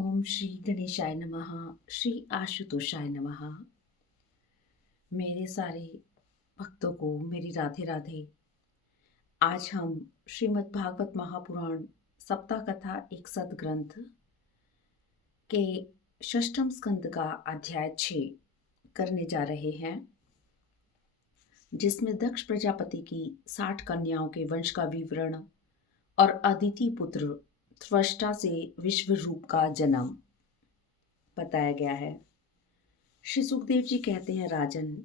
ओम श्री गणेशाय नमः। श्री आशुतोषाय नमः। मेरे सारे भक्तों को मेरी राधे राधे। आज हम श्रीमद् भागवत महापुराण सप्ताह कथा एक सदग्रंथ के षष्ठम स्कंद का अध्याय 6 करने जा रहे हैं, जिसमें दक्ष प्रजापति की 60 कन्याओं के वंश का विवरण और अदिति पुत्र त्वष्टा से विश्व रूप का जन्म बताया गया है। श्री सुखदेव जी कहते हैं, राजन,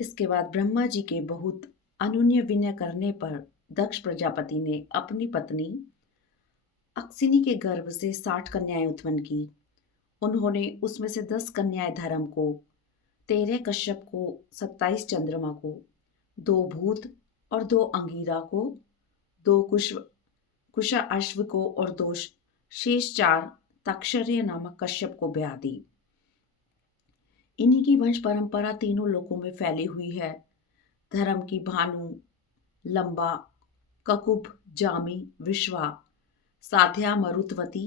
इसके बाद ब्रह्मा जी के बहुत अनुन्य विनय करने पर दक्ष प्रजापति ने अपनी पत्नी अक्सिनी के गर्भ से 60 कन्याएं उत्पन्न की। उन्होंने उसमें से 10 कन्याएं धर्म को, 13 कश्यप को, 27 चंद्रमा को, 2 भूत और 2 अंगीरा को, 2 कुशा अश्व को और 2 शेष 4 तक्षर्य नामक कश्यप को ब्याह दी। इन्हीं की वंश परंपरा तीनों लोकों में फैली हुई है। धर्म की भानु, लंबा, ककुभ, जामी, विश्वा, साध्या, मरुतवती,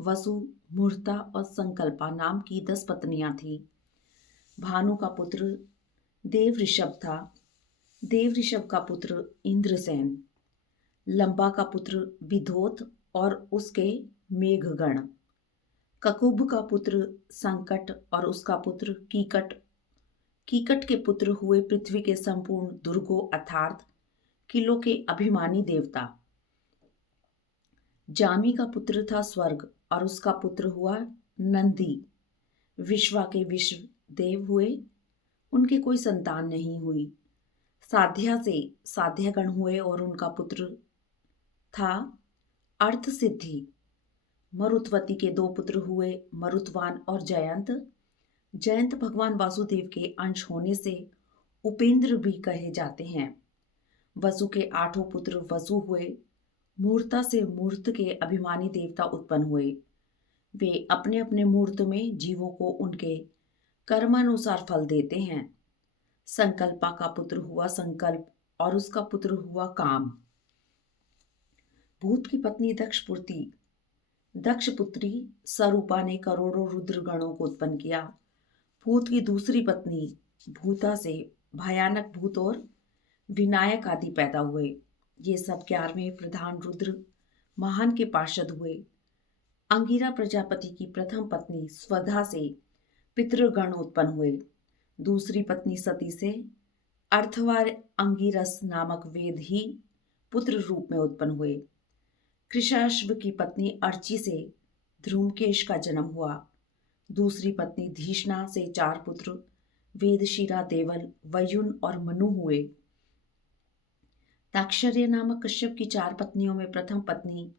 वसु, मुहूर्ता और संकल्पा नाम की 10 पत्नियां थीं। भानु का पुत्र देव ऋषभ था। देव ऋषभ का पुत्र इंद्रसेन, लंबा का पुत्र विधोत और उसके मेघगण, ककुभ का पुत्र संकट और उसका पुत्र कीकट, कीकट के पुत्र हुए पृथ्वी के संपूर्ण दुर्गों अर्थात किलों के अभिमानी देवता। जामी का पुत्र था स्वर्ग और उसका पुत्र हुआ नंदी। विश्वा के विश्व देव हुए, उनके कोई संतान नहीं हुई। साध्या से साध्यगण हुए और उनका पुत्र था अर्थ सिद्धि। मरुत्वती के 2 पुत्र हुए, मरुतवान और जयंत। जयंत भगवान वासुदेव के अंश होने से उपेंद्र भी कहे जाते हैं। वसु के 8 पुत्र वसु हुए। मूर्ता से मूर्त के अभिमानी देवता उत्पन्न हुए। वे अपने अपने मूर्त में जीवों को उनके कर्मानुसार फल देते हैं। संकल्पा का पुत्र हुआ संकल्प और उसका पुत्र हुआ काम। भूत की पत्नी दक्ष पुत्री सरूपा ने करोड़ों रुद्रगणों को उत्पन्न किया। भूत की दूसरी पत्नी भूता से भयानक भूत और विनायक आदि पैदा हुए। ये सब 11वें प्रधान रुद्र महान के पार्षद हुए। अंगिरा प्रजापति की प्रथम पत्नी स्वधा से पितृगण उत्पन्न हुए। दूसरी पत्नी सती से अर्थवार अंगिरस नामक वेद ही पुत्र रूप में उत्पन्न हुए। कृशाश्व की पत्नी अर्ची से ध्रुमकेश का जन्म हुआ। दूसरी पत्नी धीष्णा से 4 पुत्र वेदशिरा, देवल, वयुन और मनु हुए। ताक्षर्य नामक कश्यप की 4 पत्नियों में प्रथम पत्नी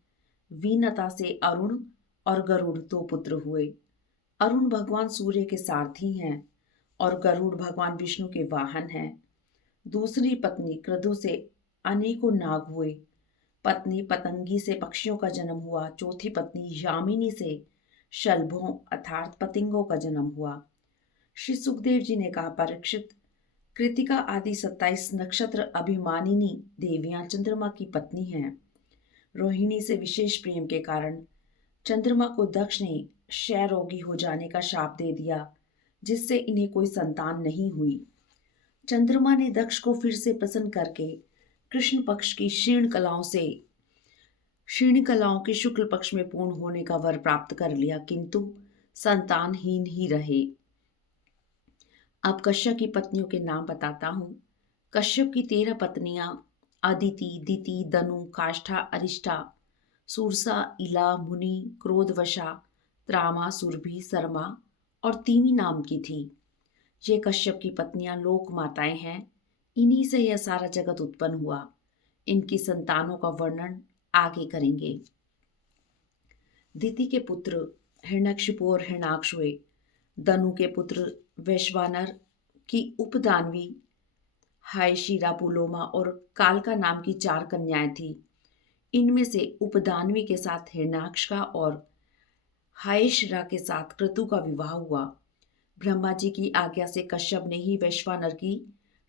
वीनता से अरुण और गरुड़ 2 पुत्र हुए। अरुण भगवान सूर्य के सारथी हैं और गरुड़ भगवान विष्णु के वाहन हैं। दूसरी पत्नी क्रतु से अनेकों नाग हुए। पत्नी पतंगी से पक्षियों का जन्म हुआ। चौथी पत्नी यामिनी से शलभों अर्थात पतंगों का जन्म हुआ। श्री सुखदेव जी ने कहा, परीक्षित, कृतिका आदि 27 नक्षत्र अभिमानिनी देवियां चंद्रमा की पत्नी हैं। रोहिणी से विशेष प्रेम के कारण चंद्रमा को दक्ष ने क्षय रोगी हो जाने का शाप दे दिया, जिससे इन्हें कोई संतान नहीं हुई। चंद्रमा ने दक्ष को फिर से प्रसन्न करके कृष्ण पक्ष की क्षीण कलाओं के शुक्ल पक्ष में पूर्ण होने का वर प्राप्त कर लिया, किंतु संतानहीन ही रहे। अब कश्यप की पत्नियों के नाम बताता हूं। कश्यप की 13 पत्नियां अदिति, दिति, दनु, काष्ठा, अरिष्टा, सूरसा, इला, मुनि, क्रोधवशा, त्रामा, सुरभि, शर्मा और तीमी नाम की थी। ये कश्यप की पत्नियां लोक माताएं हैं। इन्हीं से यह सारा जगत उत्पन्न हुआ। इनकी संतानों का वर्णन आगे करेंगे। दिति के पुत्र हिरण्यकशिपु और हिरण्याक्ष हुए। दनु के पुत्र वैश्वानर की उपदानवी हायशिरा, पुलोमा और कालका नाम की 4 कन्याएं थी। इनमें से उपदानवी के साथ हिरण्याक्ष का और हायशिरा के साथ क्रतु का विवाह हुआ। ब्रह्मा जी की आज्ञा से कश्यप ने ही वैश्वानर की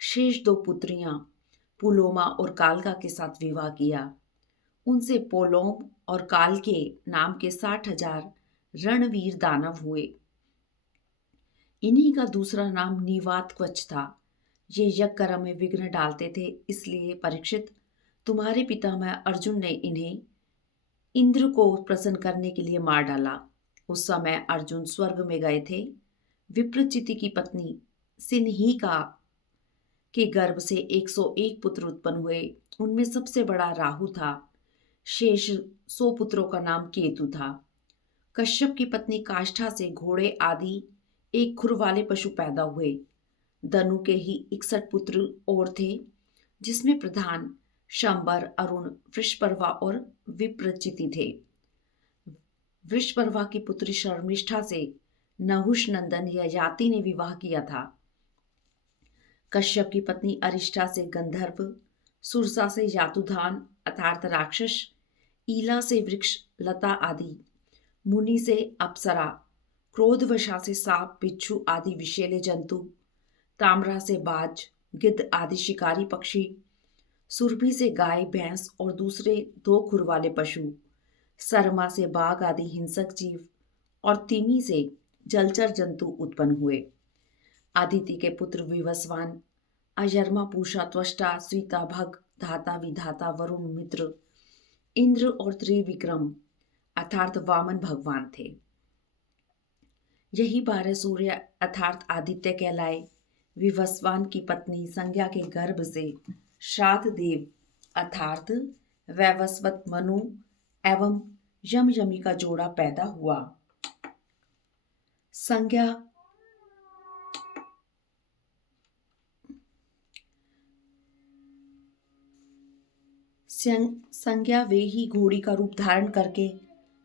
शेष 2 पुत्रियां पुलोमा और कालका के साथ विवाह किया। उनसे पोलोम और काल के नाम के 60,000 रणवीर दानव हुए। इन्हीं का दूसरा नाम नीवातक्वच था। ये यज्ञ कर्म में विघ्न डालते थे, इसलिए परीक्षित, तुम्हारे पितामह अर्जुन ने इन्हें इंद्र को प्रसन्न करने के लिए मार डाला। उस समय अर्जुन स्वर्ग में गए थे। विप्रचिति की पत्नी सिन्हिका के गर्भ से 101 पुत्र उत्पन्न हुए। उनमें सबसे बड़ा राहु था। शेष 100 पुत्रों का नाम केतु था। कश्यप की पत्नी काष्ठा से घोड़े आदि एक खुर वाले पशु पैदा हुए। दनु के ही 61 पुत्र और थे, जिसमें प्रधान शंबर, अरुण, वृषपर्वा और विप्रचिति थे। वृषपर्वा की पुत्री शर्मिष्ठा से नहुष नंदन ययाति ने विवाह किया था। कश्यप की पत्नी अरिष्ठा से गंधर्व, सुरसा से यातुधान अर्थात राक्षस, ईला से वृक्ष लता आदि, मुनि से अप्सरा, क्रोधवशा से सांप, बिच्छू आदि विषैले जंतु, ताम्रा से बाज, गिद्ध आदि शिकारी पक्षी, सुरभि से गाय, भैंस और दूसरे 2 खुर वाले पशु, सरमा से बाघ आदि हिंसक जीव और तिमी से जलचर जंतु उत्पन्न हुए। आदिति के पुत्र विवस्वान, अयरमा, पूषा, त्वष्टा, स्वीता, भग, धाता, विधाता, वरुण, मित्र, इंद्र और त्रिविक्रम अर्थात वामन भगवान थे। यही 12 सूर्य अर्थात आदित्य कहलाए। विवस्वान की पत्नी संज्ञा के गर्भ से श्राद्ध देव अर्थात वैवस्वत, मनु एवं यमयमी का जोड़ा पैदा हुआ। संज्ञा वे ही घोड़ी का रूप धारण करके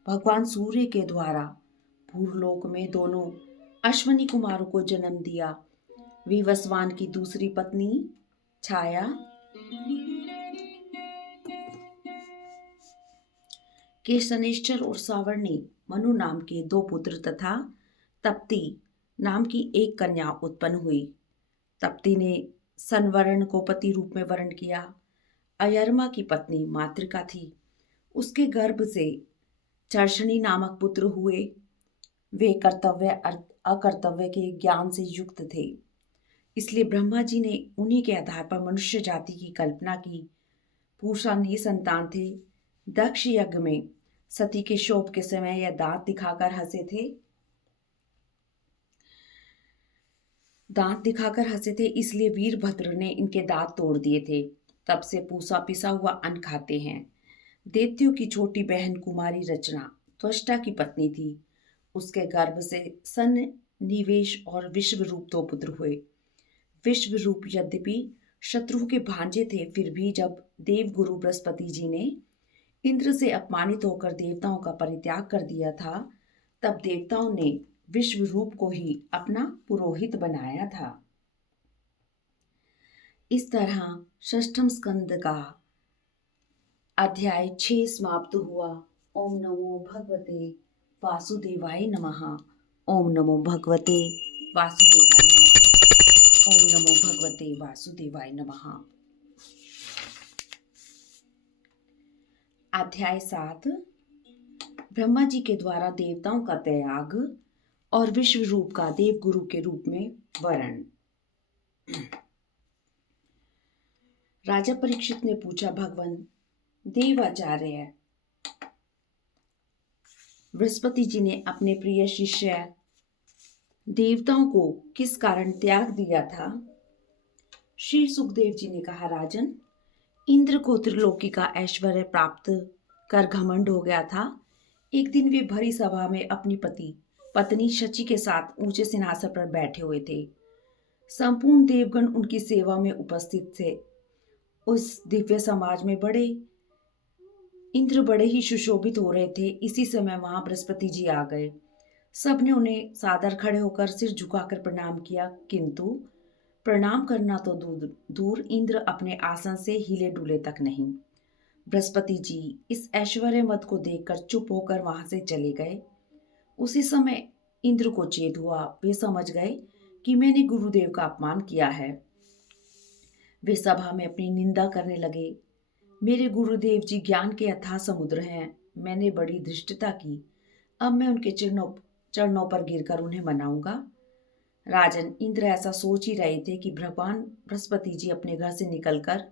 भगवान सूर्य के द्वारा भूलोक में दोनों अश्वनी कुमारों को जन्म दिया। विवस्वान की दूसरी पत्नी छाया के शनिश्चर और सावर्णी मनु नाम के 2 पुत्र तथा तप्ती नाम की एक कन्या उत्पन्न हुई। तप्ती ने संवरण को पति रूप में वर्ण किया। अयरमा की पत्नी मातृका थी। उसके गर्भ से चर्षणी नामक पुत्र हुए। वे कर्तव्य अकर्तव्य के ज्ञान से युक्त थे, इसलिए ब्रह्मा जी ने उन्हीं के आधार पर मनुष्य जाति की कल्पना की। पूषा निसंतान थे। दक्ष यज्ञ में सती के शोभ के समय यह दांत दिखाकर हंसे थे, इसलिए वीरभद्र ने इनके दांत तोड़ दिए थे। तब से पूषा पिसा हुआ अन्न खाते हैं। दैत्यों की छोटी बहन कुमारी रचना त्वष्टा की पत्नी थी। उसके गर्भ से सन, निवेश और विश्वरूप 2 पुत्र हुए। विश्वरूप यद्यपि शत्रु के भांजे थे, फिर भी जब देवगुरु बृहस्पति जी ने इंद्र से अपमानित होकर देवताओं का परित्याग कर दिया था, तब देवताओं ने विश्वरूप को ही अपना पुरोहित बनाया था। इस तरह 6ठ स्कंद का अध्याय 6 समाप्त हुआ। ओम नमो भगवते वासुदेवाय नमः। ओम नमो भगवते वासुदेवाय नमः। ओम नमो भगवते वासुदेवाय नमः। अध्याय 7 ब्रह्मा जी के द्वारा देवताओं का त्याग और विश्व रूप का देव गुरु के रूप में वर्ण। राजा परीक्षित ने पूछा, भगवान देवाचार्य बृहस्पति जी ने अपने प्रिय शिष्य देवताओं को किस कारण त्याग दिया था? श्री सुखदेव जी ने कहा, राजन, इंद्र को त्रिलोकी का ऐश्वर्य प्राप्त कर घमंड हो गया था। एक दिन वे भरी सभा में अपनी पत्नी शची के साथ ऊंचे सिंहासन पर बैठे हुए थे। संपूर्ण देवगण उनकी सेवा में उपस्थित थे। उस दिव्य समाज में इंद्र बड़े ही सुशोभित हो रहे थे। इसी समय वहां बृहस्पति जी आ गए। सबने उन्हें सादर खड़े होकर सिर झुकाकर प्रणाम किया, किंतु प्रणाम करना तो दूर इंद्र अपने आसन से हिले डुले तक नहीं। बृहस्पति जी इस ऐश्वर्य मद को देखकर चुप होकर वहां से चले गए। उसी समय इंद्र को चेत हुआ। वे समझ गए कि मैंने गुरुदेव का अपमान किया है। वे सभा में अपनी निंदा करने लगे। मेरे गुरुदेव जी ज्ञान के अथाह समुद्र हैं। मैंने बड़ी धृष्टता की, अब मैं उनके चरणों चरणों पर गिरकर उन्हें मनाऊंगा। राजन, इंद्र ऐसा सोच ही रहे थे कि भगवान बृहस्पति जी अपने घर से निकलकर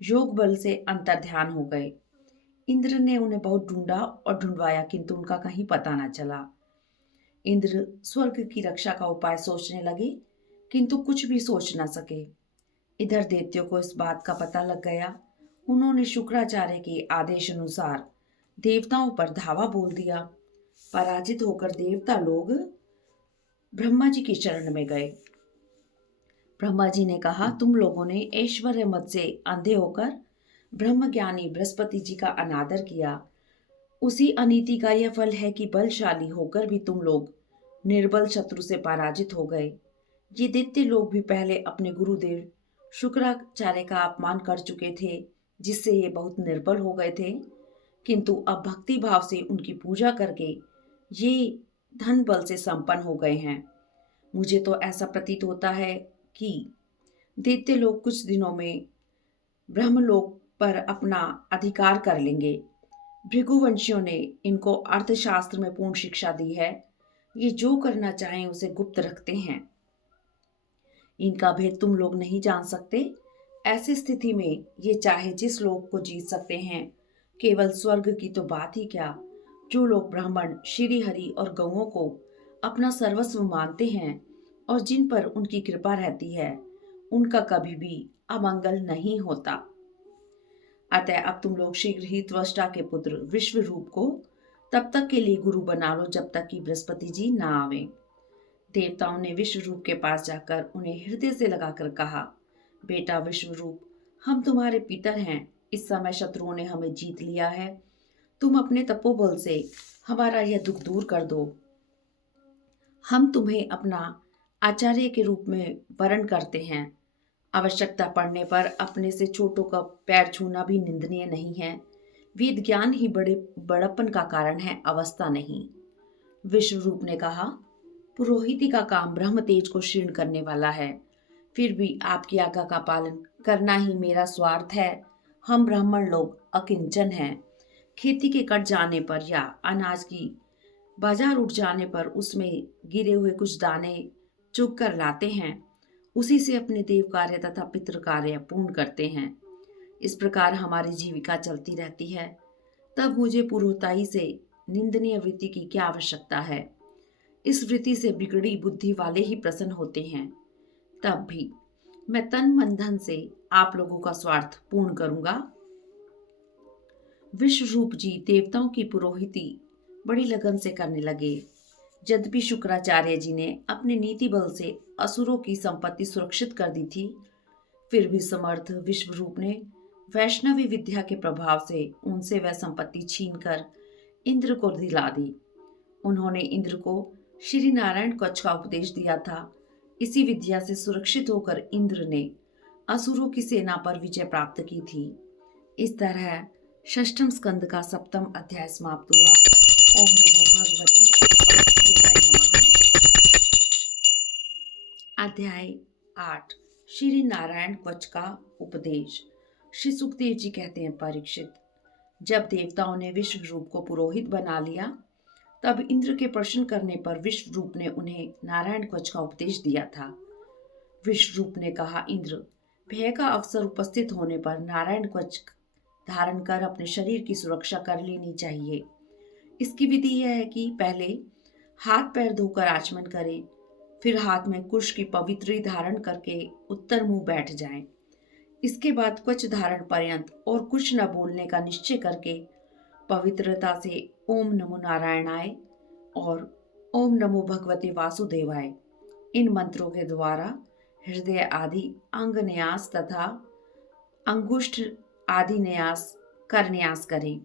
योग बल से अंतर्ध्यान हो गए। इंद्र ने उन्हें बहुत ढूंढा और ढूंढवाया, किंतु उनका कहीं पता न चला। इंद्र स्वर्ग की रक्षा का उपाय सोचने लगे, किंतु कुछ भी सोच न सके। इधर दैत्यों को इस बात का पता लग गया। उन्होंने शुक्राचार्य के आदेश अनुसार देवताओं पर धावा बोल दिया। पराजित होकर देवता लोग ब्रह्मा जी की शरण में गए। ब्रह्मा जी ने कहा, तुम लोगों ने ऐश्वर्य मद से अंधे होकर ब्रह्मज्ञानी बृहस्पति जी का अनादर किया। उसी अनीति का यह फल है कि बलशाली होकर भी तुम लोग निर्बल शत्रु से पराजित हो गए। ये दैत्य लोग भी पहले अपने गुरुदेव शुक्राचार्य का अपमान कर चुके थे, जिससे ये बहुत निर्बल हो गए थे, किंतु अब भक्ति भाव से उनकी पूजा करके ये धन बल से संपन्न हो गए हैं। मुझे तो ऐसा प्रतीत होता है कि दैत्य लोग कुछ दिनों में ब्रह्मलोक पर अपना अधिकार कर लेंगे। भृगुवंशियों ने इनको अर्थशास्त्र में पूर्ण शिक्षा दी है। ये जो करना चाहें उसे गुप्त रखते हैं। इनका भेद तुम लोग नहीं जान सकते। ऐसी स्थिति में ये चाहे जिस लोक को जीत सकते हैं। केवल स्वर्ग की तो बात ही क्या, जो लोग ब्राह्मण, श्री हरि और गौओं को अपना सर्वस्व मानते हैं और जिन पर उनकी कृपा रहती है, उनका कभी भी अमंगल नहीं होता। अतः अब तुम लोग शीघ्र ही त्वष्टा के पुत्र विश्व रूप को तब तक के लिए गुरु बना लो जब तक कि बृहस्पति जी ना आवे। देवताओं ने विश्व रूप के पास जाकर उन्हें हृदय से लगाकर कहा, बेटा विश्व रूप, हम तुम्हारे पितर हैं। इस समय शत्रुओं ने हमें जीत लिया है। तुम अपने तपोबल से हमारा यह दुख दूर कर दो। हम तुम्हें अपना आचार्य के रूप में वरण करते हैं। आवश्यकता पड़ने पर अपने से छोटों का पैर छूना भी निंदनीय नहीं है। वेद ज्ञान ही बड़प्पन का कारण है, अवस्था नहीं। विश्व रूप ने कहा, पुरोहिती का काम ब्रह्म तेज को क्षीण करने वाला है। फिर भी आपकी आज्ञा का पालन करना ही मेरा स्वार्थ है। हम ब्राह्मण लोग अकिंचन हैं। खेती के कट जाने पर या अनाज की बाजार उठ जाने पर उसमें गिरे हुए कुछ दाने चुग कर लाते हैं। उसी से अपने देव कार्य तथा पितृ कार्य पूर्ण करते हैं। इस प्रकार हमारी जीविका चलती रहती है। तब मुझे पुरोहिताई से निंदनीय वृत्ति की क्या आवश्यकता है। इस वृत्ति से बिगड़ी बुद्धि वाले ही प्रसन्न होते हैं। तब भी मैं तन मन धन से आप लोगों का स्वार्थ पूर्ण करूंगा। विश्व रूप जी देवताओं की पुरोहिती बड़ी लगन से करने लगे। यद्यपि शुक्राचार्य जी ने अपने नीति बल से असुरों की संपत्ति सुरक्षित कर दी थी, फिर भी समर्थ विश्व रूप ने वैष्णवी विद्या के प्रभाव से उनसे वह संपत्ति छीनकर इंद्र को दिला दी। उन्होंने इंद्र को श्री नारायण कवच का उपदेश दिया था। इसी विद्या से सुरक्षित होकर इंद्र ने असुरों की सेना पर विजय प्राप्त की थी। इस तरह षष्ठम स्कंद का सप्तम अध्याय समाप्त हुआ। ओम नमो भगवते वासुदेवाय नमः। अध्याय 8 श्री नारायण कवच का उपदेश। श्री सुखदेव जी कहते हैं, परीक्षित, जब देवताओं ने विश्व रूप को पुरोहित बना लिया, तब इंद्र के प्रश्न करने पर विश्व रूप ने उन्हें नारायण कवच का उपदेश दिया था। विश्व रूप ने कहा, इंद्र, भय का अवसर उपस्थित होने पर नारायण कवच धारण कर अपने शरीर की सुरक्षा कर लेनी चाहिए। इसकी विधि यह है कि पहले हाथ पैर धोकर आचमन करें, फिर हाथ में कुश की पवित्री धारण करके उत्तर मुंह बैठ जाएं। इसके बाद कवच धारण पर्यंत और कुछ न बोलने का निश्चय करके पवित्रता से ओम नमो नारायणाय और ओम नमो भगवते वासुदेवाय इन मंत्रों के द्वारा हृदय आदि अंग न्यास तथा अंगुष्ठ आदि न्यास करें।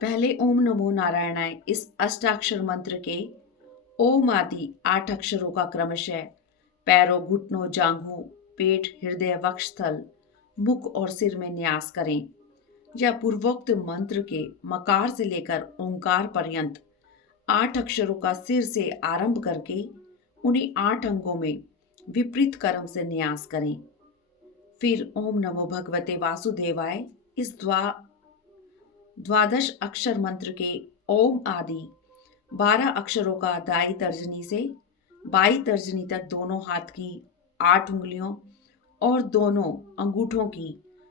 पहले ओम नमो नारायणाय इस अष्टाक्षर मंत्र के ओम आदि 8 अक्षरों का क्रमशः पैरों, घुटनों, जांघों, पेट, हृदय, वक्षस्थल, मुख और सिर में न्यास करें। या पूर्वोक्त मंत्र के मकार से लेकर ओंकार पर्यंत 8 अक्षरों का सिर से आरंभ करके उन्हीं 8 अंगों में विपरीत क्रम से न्यास करें। फिर ओम नमो भगवते वासुदेवाय इस द्वादश अक्षर मंत्र के ओम आदि 12 अक्षरों का दाई तर्जनी से बाई तर्जनी तक दोनों हाथ की 8 उंगलियों और दोनों अंगूठों की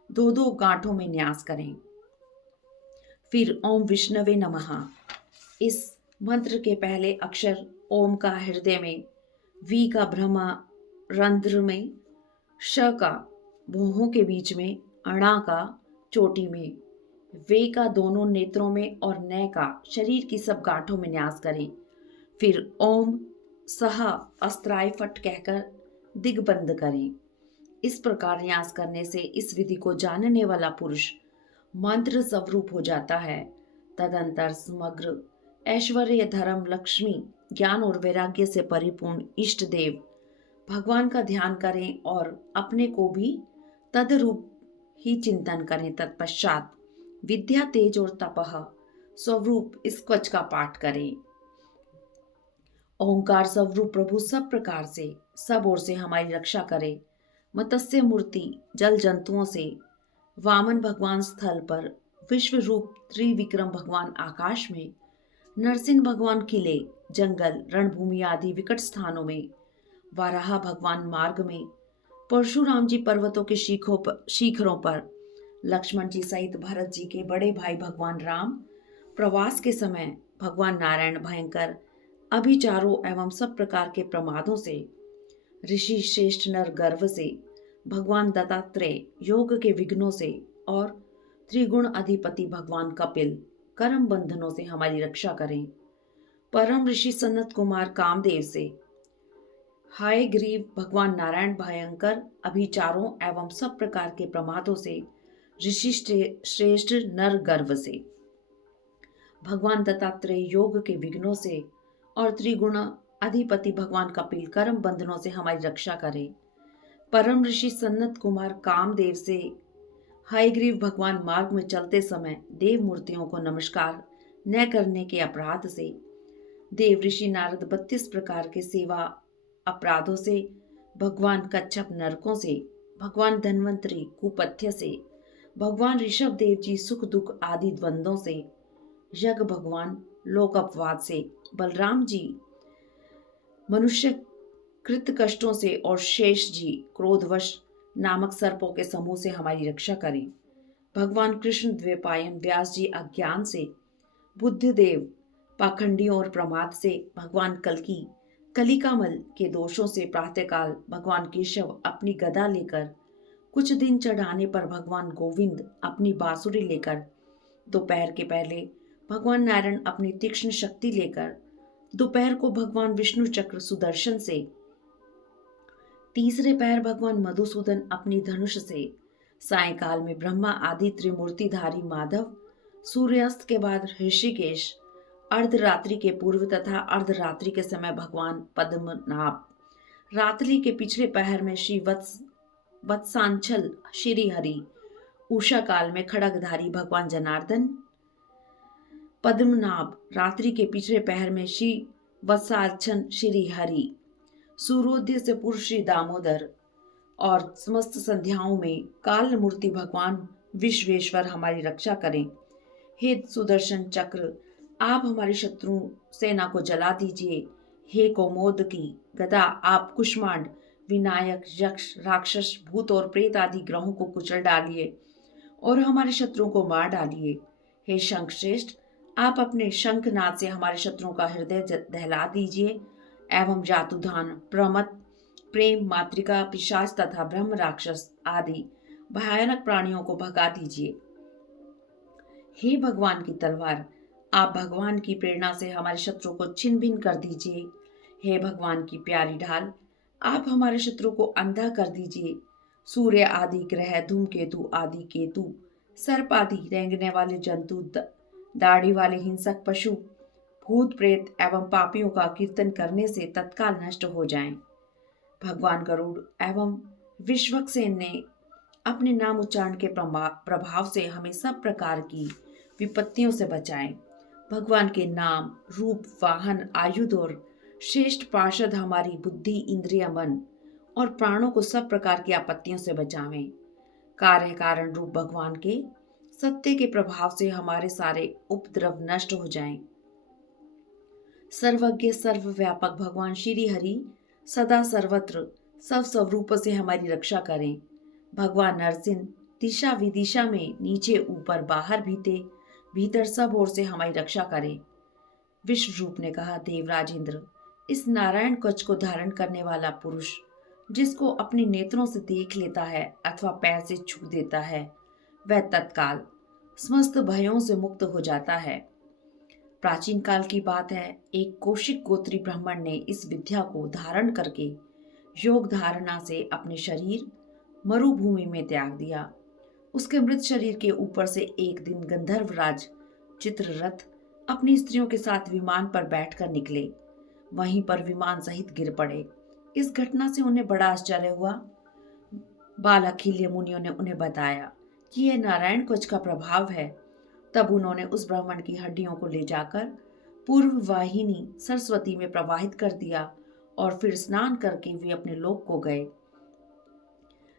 2-2 गांठों में न्यास करें। फिर ओम विष्णवे नमः इस मंत्र के पहले अक्षर ओम का हृदय में, वी का ब्रह्मा रंध्र में, श का भौहों के बीच में, अणा का चोटी में, वे का दोनों नेत्रों में और नय का शरीर की सब गांठों में न्यास करें। फिर ओम सह अस्त्राय फट कहकर दिग्बंध करें। इस प्रकार न्यास करने से इस विधि को जानने वाला पुरुष मंत्र स्वरूप हो जाता है। तदंतर समग्र ऐश्वर्य, धर्म, लक्ष्मी, ज्ञान और वैराग्य से परिपूर्ण इष्ट देव भगवान का ध्यान करें और अपने को भी तदरूप ही चिंतन करें। तत्पश्चात विद्या, तेज और तपह स्वरूप इस क्वच का पाठ करें। ओंकार स्वरूप प्रभु सब प्रकार से, सब ओर से हमारी रक्षा करे। मत्स्य मूर्ति जल जंतुओं से, वामन भगवान स्थल पर, विश्व रूप त्रिविक्रम भगवान आकाश में, नरसिंह भगवान किले, जंगल, रणभूमि आदि विकट स्थानों में, वाराह भगवान मार्ग में, परशुराम जी पर्वतों के शिखरों पर, लक्ष्मण जी सहित भरत जी के बड़े भाई भगवान राम प्रवास के समय, भगवान नारायण भयंकर अभिचारों एवं सब प्रकार के प्रमादों से, ऋषि श्रेष्ठ नर गर्व से, भगवान दत्तात्रेय योग के विघ्नों से और त्रिगुण अधिपति भगवान कपिल कर्म बंधनों से हमारी रक्षा करें। परम ऋषि सनत कुमार कामदेव से, हाय ग्रीव भगवान नारायण भयंकर अभिचारों एवं सब प्रकार के प्रमादों से, ऋषि श्रेष्ठ नर गर्व से, भगवान दत्तात्रेय योग के विघ्नों से और त्रिगुण अधिपति भगवान कपिल कर्म बंधनों से हमारी रक्षा करें। परम ऋषि सन्नत कुमार कामदेव से, हयग्रीव भगवान मार्ग में चलते समय देव मूर्तियों को नमस्कार न करने के अपराध से, देव ऋषि नारद 32 प्रकार के सेवा अपराधों से, भगवान कच्छप नरकों से, भगवान धन्वंतरी कुपथ्य से, भगवान ऋषभ देव जी सुख दुख आदि द्वंद्वों से, यज्ञ भगवान लोक अपवाद से, बलराम जी मनुष्य कृत कष्टों से और शेष जी क्रोधवश नामक सर्पों के समूह से हमारी रक्षा करें। भगवान कृष्ण द्वैपायन व्यास जी अज्ञान से, बुद्धदेव पाखंडियों और प्रमाद से, भगवान कल्कि कलिकामल के दोषों से, प्रातःकाल भगवान केशव अपनी गदा लेकर, कुछ दिन चढ़ाने पर भगवान गोविंद अपनी बांसुरी लेकर, दोपहर के पहले भगवान नारायण अपनी तीक्ष्ण शक्ति लेकर, दोपहर को भगवान विष्णु चक्र सुदर्शन से, तीसरे पैर भगवान मधुसूदन अपनी धनुष से, सायंकाल में ब्रह्मा आदि त्रिमूर्तिधारी माधव, सूर्यास्त के बाद ऋषिकेश, अर्धरात्रि के पूर्व तथा अर्धरात्रि के समय भगवान पद्मनाभ, रात्रि के पिछले पहर में श्री वत्सांचल श्री हरि, उषा काल में खड़गधारी भगवान जनार्दन पद्मनाभ, रात्रि के पिछले पहर में श्री वत्सांचल श्री हरि, सूर्योदय से पूर्व श्री दामोदर और समस्त संध्याओं में काल मूर्ति भगवान विश्वेश्वर हमारी रक्षा करें। हे सुदर्शन चक्र, आप हमारी शत्रु सेना को जला दीजिए। हे कौमोद की गदा, आप कुष्मांड, विनायक, यक्ष, राक्षस, भूत और प्रेत आदि ग्रहों को कुचल डालिए और हमारे शत्रुओं को मार डालिए। हे शंख श्रेष्ठ, आप अपने शंखनाद से हमारे शत्रुओं का हृदय दहला दीजिए एवं जातुधान, प्रमथ, प्रेम, मातृका, पिशाच तथा ब्रह्म राक्षस आदि भयानक प्राणियों को भगा दीजिए। हे भगवान की तलवार, आप भगवान की प्रेरणा से हमारे शत्रु को छिन्न भिन्न कर दीजिए। हे भगवान की प्यारी ढाल, आप हमारे शत्रु को अंधा कर दीजिए। सूर्य आदि ग्रह, धूमकेतु आदि केतु, सर्प आदि रेंगने वाले जंतु, दाढ़ी वाले हिंसक पशु, भूत प्रेत एवं पापियों का कीर्तन करने से तत्काल नष्ट हो जाएं। भगवान गरुड़ एवं विश्वक्सेन ने अपने नाम उच्चारण के प्रभाव से हमें सब प्रकार की विपत्तियों से बचाएं। भगवान के नाम, रूप, वाहन, आयुध और श्रेष्ठ पार्षद हमारी बुद्धि, इंद्रिय, मन और प्राणों को सब प्रकार की आपत्तियों से बचावें। कार्य कारण रूप भगवान के सत्य के प्रभाव से हमारे सारे उपद्रव नष्ट हो जाएं। सर्वज्ञ सर्वव्यापक भगवान श्री हरि सदा सर्वत्र सब स्वरूप से हमारी रक्षा करें। भगवान नरसिंह दिशा विदिशा में नीचे ऊपर बाहर भीतर भीतर सब ओर से हमारी रक्षा करें। विश्वरूप ने कहा, देवराज इंद्र, इस नारायण कवच को धारण करने वाला पुरुष जिसको अपने नेत्रों से देख लेता है अथवा पैर से छू देता है वह तत्काल समस्त भयों से मुक्त हो जाता है। प्राचीन काल की बात है, एक कौशिक गोत्री ब्राह्मण ने इस विद्या को धारण करके योग धारणा से अपने शरीर मरुभूमि में त्याग दिया। उसके मृत शरीर के ऊपर से एक दिन गंधर्वराज चित्ररथ अपनी स्त्रियों के साथ विमान पर बैठकर निकले। वहीं पर विमान सहित गिर पड़े। इस घटना से उन्हें बड़ा आश्चर्य हुआ। बालखिल्य मुनियों ने उन्हें बताया कि यह नारायण कवच का प्रभाव है। तब उन्होंने उस ब्राह्मण की हड्डियों को ले जाकर पूर्व वाहिनी सरस्वती में प्रवाहित कर दिया और फिर स्नान करके वे अपने लोक को गए।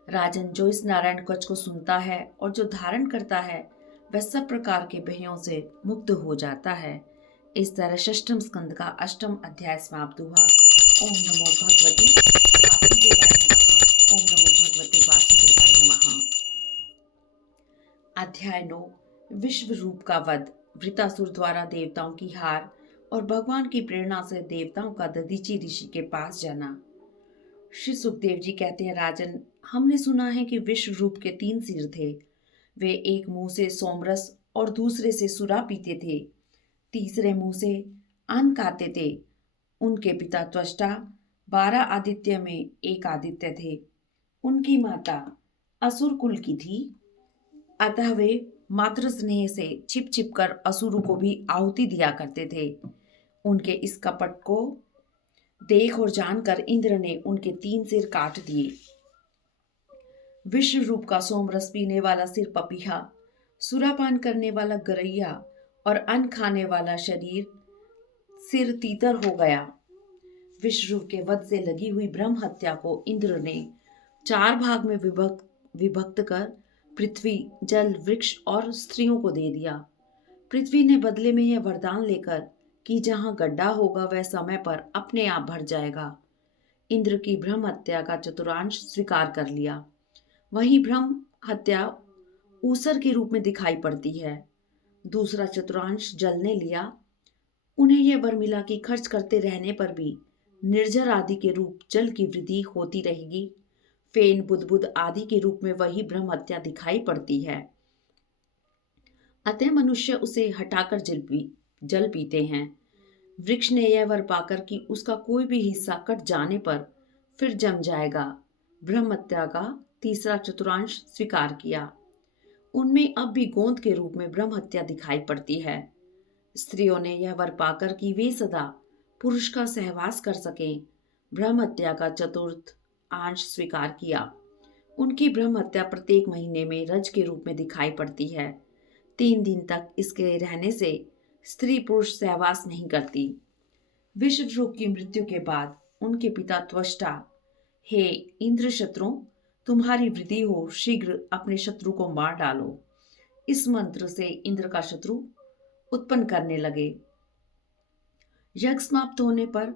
राजन, जो इस नारायण कवच को सुनता है और जो धारण करता है वह सब प्रकार के भयों से मुक्त हो जाता है। इस तरह षष्ठम स्कंद का अष्टम अध्याय समाप्त हुआ। ओम नमो भगवते वासुदेवाय नमः। ओम नमो भगवते वासुदेवाय नमः। अध्याय 9, विश्व रूप का वध। वृतासुर द्वारा देवताओं की हार और भगवान की प्रेरणा से देवताओं का दधीचि ऋषि के पास जाना। श्री सुखदेव जी कहते हैं, राजन, हमने सुना है कि विश्व रूप के 3 सिर थे। वे एक मुंह से सोमरस और दूसरे से सुरा पीते थे, तीसरे मुंह से अन्न खाते थे। उनके पिता त्वष्टा 12 आदित्य में एक आदित्य थे। उनकी माता असुर कुल की थी, अतः वे मातृ स्नेह से छिप छिप कर असुरों को भी आहुति दिया करते थे। उनके इस कपट को देख और जानकर इंद्र ने उनके 3 सिर काट दिए। विश्व रूप का सोमरस पीने वाला सिर पपीहा, सुरापान करने वाला गरैया और अन्न खाने वाला शरीर सिर तीतर हो गया। विश्व रूप के वध से लगी हुई ब्रह्म हत्या को इंद्र ने 4 भाग में विभक्त कर पृथ्वी, जल, वृक्ष और स्त्रियों को दे दिया। पृथ्वी ने बदले में यह वरदान लेकर कि जहां गड्ढा होगा वह समय पर अपने आप भर जाएगा, इंद्र की ब्रह्म हत्या का चतुर्थांश स्वीकार कर लिया। वही ब्रह्म हत्या ऊसर के रूप में दिखाई पड़ती है। दूसरा चतुर्थांश जल ने लिया। उन्हें यह वर मिला कि खर्च करते रहने पर भी निर्जर आदि के रूप जल की वृद्धि होती रहेगी। फेन, बुदबुद आदि के रूप में वही ब्रह्म हत्या दिखाई पड़ती है। अतः मनुष्य उसे हटाकर जल पीते हैं। वृक्ष ने यह वर पाकर कि उसका कोई भी हिस्सा कट जाने पर फिर जम जाएगा, ब्रह्म हत्या का तीसरा चतुर्थांश स्वीकार किया। उनमें अब भी गोंद के रूप में ब्रह्म हत्या दिखाई पड़ती है। स्त्रियों ने यह वर पाकर कि वे सदा पुरुष का सहवास कर सकें, ब्रह्म हत्या का चतुर्थ अंश स्वीकार किया। उनकी ब्रह्म हत्या प्रत्येक महीने में रज के रूप में दिखाई पड़ती है। 3 दिन तक इसके रहने से स्त्री पुरुष सहवास नहीं करती। विश्व रूप की मृत्यु के बाद उनके पिता त्वष्टा, हे इंद्र शत्रु, तुम्हारी वृद्धि हो, शीघ्र अपने शत्रु को मार डालो। इस मंत्र से इंद्र का शत्रु उत्पन्न करने लगे। यज्ञ समाप्त होने पर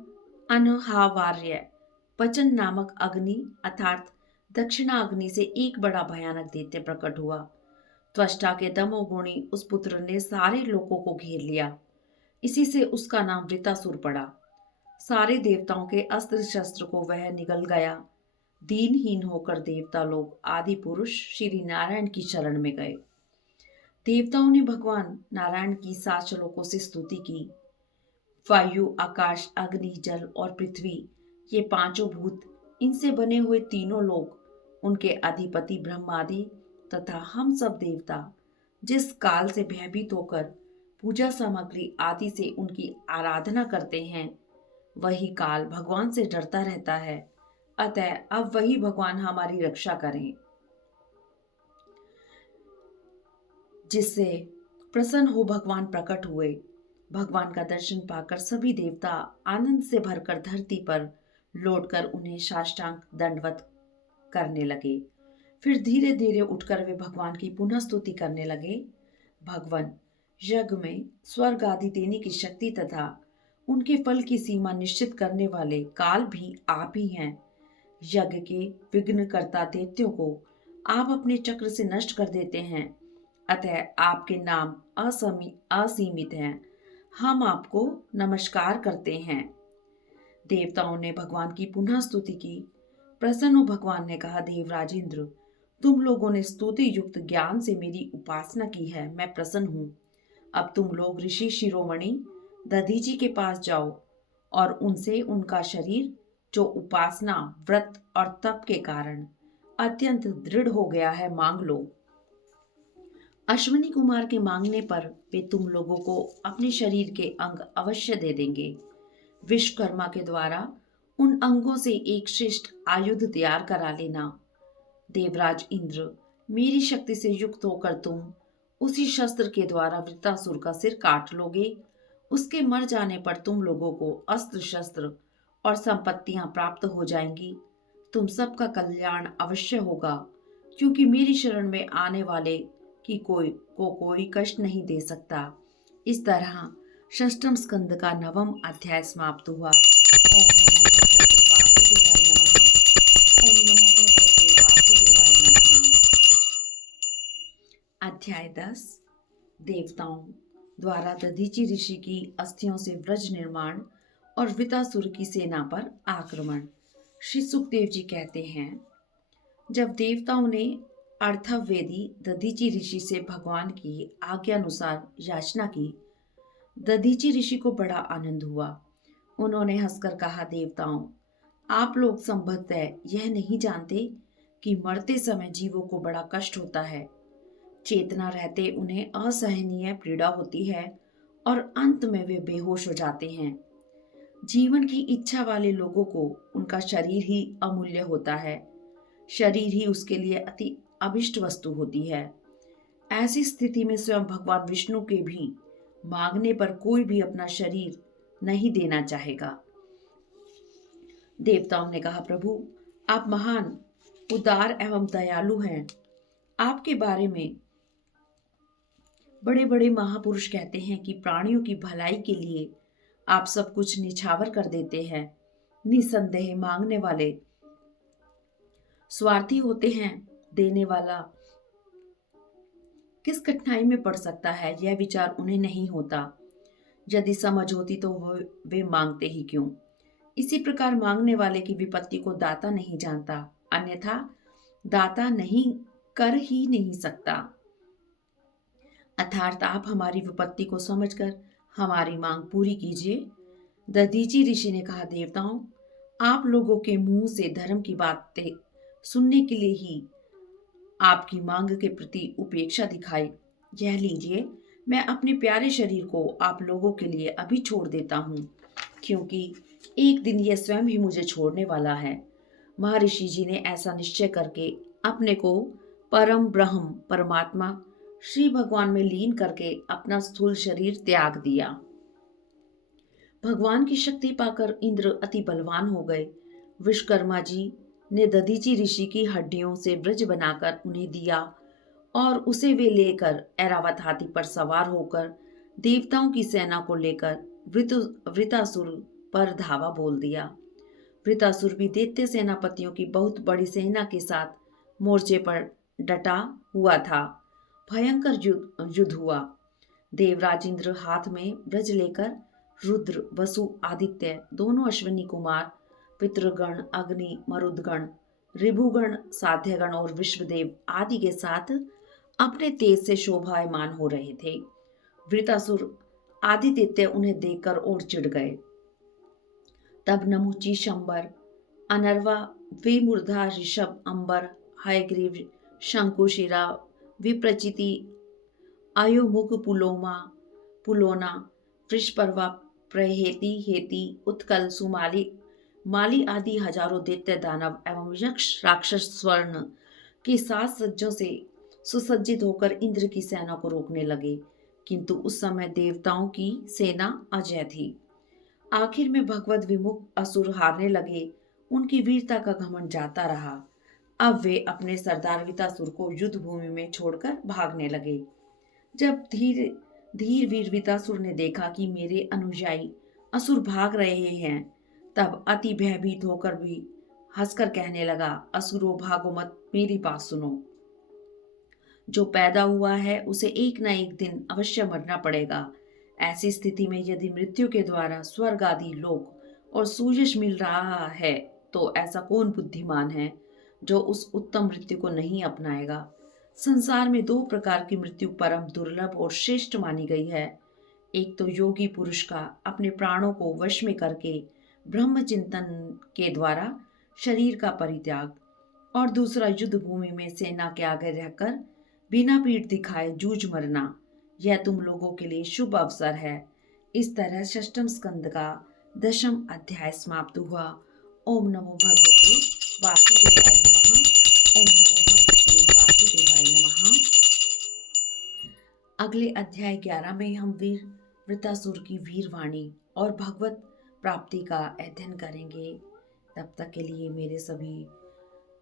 अनहावार्य पचन नामक अग्नि अर्थात दक्षिणा अग्नि से एक बड़ा भयानक दैत्य प्रकट हुआ। त्वष्टा के तमोगुणी उस पुत्र ने सारे लोगों को घेर लिया। इसी से उसका नाम वृतासुर पड़ा। सारे देवताओं के अस्त्र शस्त्र को वह निगल गया। दीनहीन होकर देवता लोग आदि पुरुष श्री नारायण की शरण में गए। देवताओं ने भगवान नारायण की 7 श्लोकों से स्तुति की। वायु, आकाश, अग्नि, जल और पृथ्वी, ये 5 भूत, इनसे बने हुए तीनों लोग, उनके अधिपति ब्रह्मादि तथा हम सब देवता जिस काल से भयभीत होकर पूजा सामग्री आदि से उनकी आराधना करते हैं, वही काल भगवान से डरता रहता है। अतः अब वही भगवान हमारी रक्षा करें। जिससे प्रसन्न हो भगवान प्रकट हुए। भगवान का दर्शन पाकर सभी देवता आनंद से भरकर धरती पर लौटकर उन्हें साष्टांग दंडवत करने लगे। फिर धीरे धीरे उठकर वे भगवान की पुनः स्तुति करने लगे। भगवान, यज्ञ में स्वर्ग आदि देने की शक्ति तथा उनके फल की सीमा निश्चित करने वाले काल भी आप ही हैं। यज्ञ के विघ्नकर्ता दैत्यों को आप अपने चक्र से नष्ट कर देते हैं, अतः आपके नाम असीमित हैं। हम आपको नमस्कार करते हैं। देवताओं ने भगवान की पुनः स्तुति की। प्रसन्न हो भगवान ने कहा, देवराज इंद्र, तुम लोगों ने स्तुति युक्त ज्ञान से मेरी उपासना की है, मैं प्रसन्न हूँ। अब तुम लोग ऋषि शिरोमणि दधीची के पास जाओ और उनसे उनका शरीर जो उपासना, व्रत और तप के कारण अत्यंत दृढ़ हो गया है, मांग लो। अश्विनी कुमार के मांगने पर वे तुम लोगों को अपने शरीर के अंग अवश्य दे देंगे। विश्वकर्मा के द्वारा उन अंगों से एक श्रेष्ठ आयुध तैयार करा लेना। देवराज इंद्र, मेरी शक्ति से युक्त होकर तुम उसी शस्त्र के द्वारा वृत्तासुर का सिर काट लोगे। उसके मर जाने पर तुम लोगों को अस्त्र शस्त्र और संपत्तियां प्राप्त हो जाएंगी। तुम सबका कल्याण अवश्य होगा, क्योंकि मेरी शरण में आने वाले की कोई कष्ट नहीं दे सकता। इस तरह षष्ठम स्कंद का 9वां अध्याय समाप्त हुआ। ओम नमो भगवते वासुदेवाय नमः। ओम नमो भगवते वासुदेवाय नमः। अध्याय 10। देवताओं द्वारा दधीचि ऋषि की अस्थियों से ब्रज निर्माण और वृतासुर की सेना पर आक्रमण। श्री सुखदेव जी कहते हैं, जब देवताओं ने अर्थवेदी दधीचि ऋषि से भगवान की आज्ञा अनुसार याचना की, दधीचि ऋषि को बड़ा आनंद हुआ। उन्होंने हंसकर कहा, देवताओं, आप लोग संभवतः यह नहीं जानते कि मरते समय जीवों को बड़ा कष्ट होता है। चेतना रहते उन्हें असहनीय पीड़ा होती है और अंत में वे बेहोश हो जाते हैं। जीवन की इच्छा वाले लोगों को उनका शरीर ही अमूल्य होता है। शरीर ही उसके लिए अति अभिष्ट वस्तु होती है। ऐसी स्थिति में स्वयं भगवान विष्णु के भी मांगने पर कोई भी अपना शरीर नहीं देना चाहेगा। देवताओं ने कहा, प्रभु, आप महान, उदार एवं दयालु हैं। आपके बारे में बड़े बड़े महापुरुष कहते हैं कि प्राणियों की भलाई के लिए आप सब कुछ निछावर कर देते हैं। निसंदेह मांगने वाले स्वार्थी होते हैं। देने वाला किस कठिनाई में पड़ सकता है, यह विचार उन्हें नहीं होता। यदि समझ होती तो वे मांगते ही क्यों। इसी प्रकार मांगने वाले की विपत्ति को दाता नहीं जानता, अन्यथा दाता नहीं कर ही नहीं सकता। अर्थात आप हमारी विपत्ति को समझकर हमारी मांग पूरी कीजिए। दधीचि ऋषि ने कहा, देवताओं, आप लोगों के मुंह से धर्म की बातें सुनने के लिए ही आपकी मांग के प्रति उपेक्षा दिखाई। यह लीजिए, मैं अपने प्यारे शरीर को आप लोगों के लिए अभी छोड़ देता हूँ, क्योंकि एक दिन यह स्वयं ही मुझे छोड़ने वाला है। महर्षि जी ने ऐसा निश्चय करके अपने को परम ब्रह्म परमात्मा श्री भगवान में लीन करके अपना स्थूल शरीर त्याग दिया। भगवान की शक्ति पाकर इंद्र अति बलवान हो गए। विश्वकर्मा जी ने दधीचि ऋषि की हड्डियों से ब्रज बनाकर उन्हें दिया और उसे वे लेकर ऐरावत हाथी पर सवार होकर देवताओं की सेना को लेकर वृतासुर पर धावा बोल दिया। वृतासुर भी दैत्य सेनापतियों की बहुत बड़ी सेना के साथ मोर्चे पर डटा हुआ था। भयंकर युद्ध हुआ। देवराज इंद्र हाथ में ब्रज लेकर रुद्र, वसु, आदित्य, दोनों अश्विनी कुमार, पितृगण, अग्नि, मरुदगण, ऋभुगण, साध्यगण और विश्वदेव आदि के साथ अपने तेज से शोभायमान हो रहे थे। वृतासुर आदि दैत्य उन्हें देखकर और चिढ़ गए। तब नमुची, शंबर, अनर्वा, द्विमूर्धा, ऋषभ, अंबर, हयग्रीव, शंकुशिरा, विप्रचिति, अयोमुख, पुलोना, वृषपर्वा, प्रहेति, हेति, उत्कल, सुमाली, माली आदि हजारों दैत्य, दानव एवं यक्ष राक्षस स्वर्ण के साथ सज्जों से सुसज्जित होकर इंद्र की सेना को रोकने लगे, किंतु उस समय देवताओं की सेना अजय थी। आखिर में भगवत विमुख असुर हारने लगे। उनकी वीरता का घमंड जाता रहा। अब वे अपने सरदार वितासुर को युद्ध भूमि में छोड़कर भागने लगे। जब धीर वीर वितासुर ने देखा कि मेरे अनुयायी असुर भाग रहे हैं, तब अति भयभीत होकर भी हंसकर कहने लगा, असुरो भागो मत, मेरी बात सुनो। जो पैदा हुआ है उसे एक न एक दिन अवश्य मरना पड़ेगा। ऐसी स्थिति में यदि मृत्यु के द्वारा स्वर्ग आदि लोक और सूयश मिल रहा है, तो ऐसा कौन बुद्धिमान है जो उस उत्तम मृत्यु को नहीं अपनाएगा। संसार में दो प्रकार की मृत्यु परम दुर्लभ और श्रेष्ठ मानी गई है। एक तो योगी पुरुष का अपने प्राणों को वश में करके ब्रह्म चिंतन के द्वारा शरीर का परित्याग, और दूसरा युद्ध भूमि में सेना के आगे रहकर बिना पीठ दिखाए जूझ मरना। यह तुम लोगों के लिए शुभ अवसर है। इस तरह षष्ठम स्कंद का 10वां अध्याय समाप्त हुआ। ओम नमो भगवते वासुदेवाय नमः। ओम नमो भगवते वासुदेवाय नमः। अगले अध्याय 11 में हम वीर वृतासुर की वीरवाणी और भगवत प्राप्ति का अध्ययन करेंगे। तब तक के लिए मेरे सभी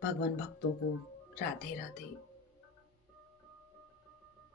भगवान भक्तों को राधे राधे।